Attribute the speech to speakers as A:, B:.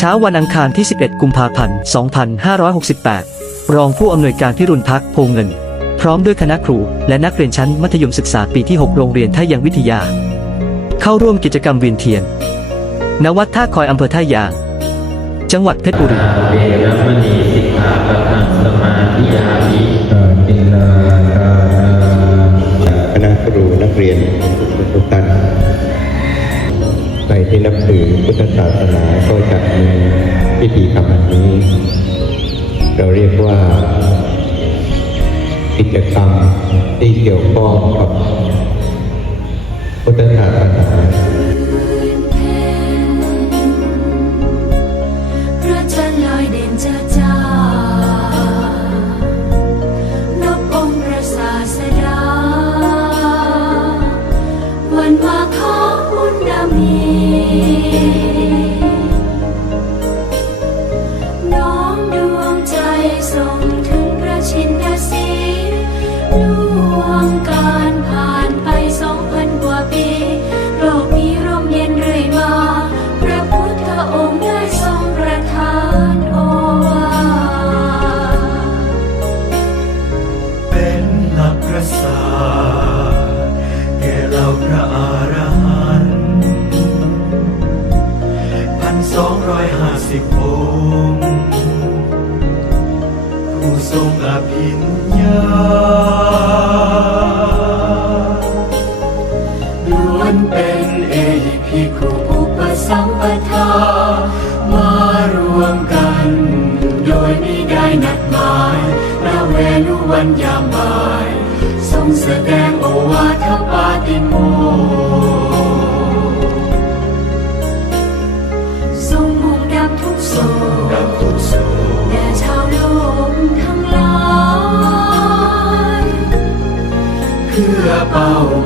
A: เช้าวันอังคารที่ 11 กุมภาพันธ์ 2568 รองผู้อำนวยการพิรุณพักโพเงิน พร้อมด้วยคณะครูและนักเรียนชั้นมัธยมศึกษาปีที่ 6 โรงเรียนท่ายังวิทยา เข้าร่วมกิจกรรมเวียนเทียน ณ วัดท่าคอยอำเภอท่ายาง จังหวัดเพชรบุรี
B: เวรมณีสิกขาปะทังสมาธิยามิ
C: กาตินนาคณะครูนักเรียน นับถือพุทธศาสนาก็จะมีพิธีกรรมอันนี้ เราเรียกว่า กิจกรรมที่เกี่ยวข้องกับพุทธศาสนา
D: พระจันทร์ลอยเด่นจ้า ส่งถึงพระชินสีล่วงการผ่านไปสองพันกว่าปี โลกนี้ร่มเย็นเรื่อยมา พระพุทธองค์ได้ทรงประทานโอวาท
E: เป็นหลักประสาแก่เราพระอรหันต์พันสองร้อยห้าสิบองค์ ทรงอภิญญาล้วนเป็นเอหิภิกขุ
D: อุปสัมปทามา
E: รวมกัน โดยมิได้นัดหมายและเวลุวันยามบ่าย ทรงแสดงโอวาทปาติโม
D: ง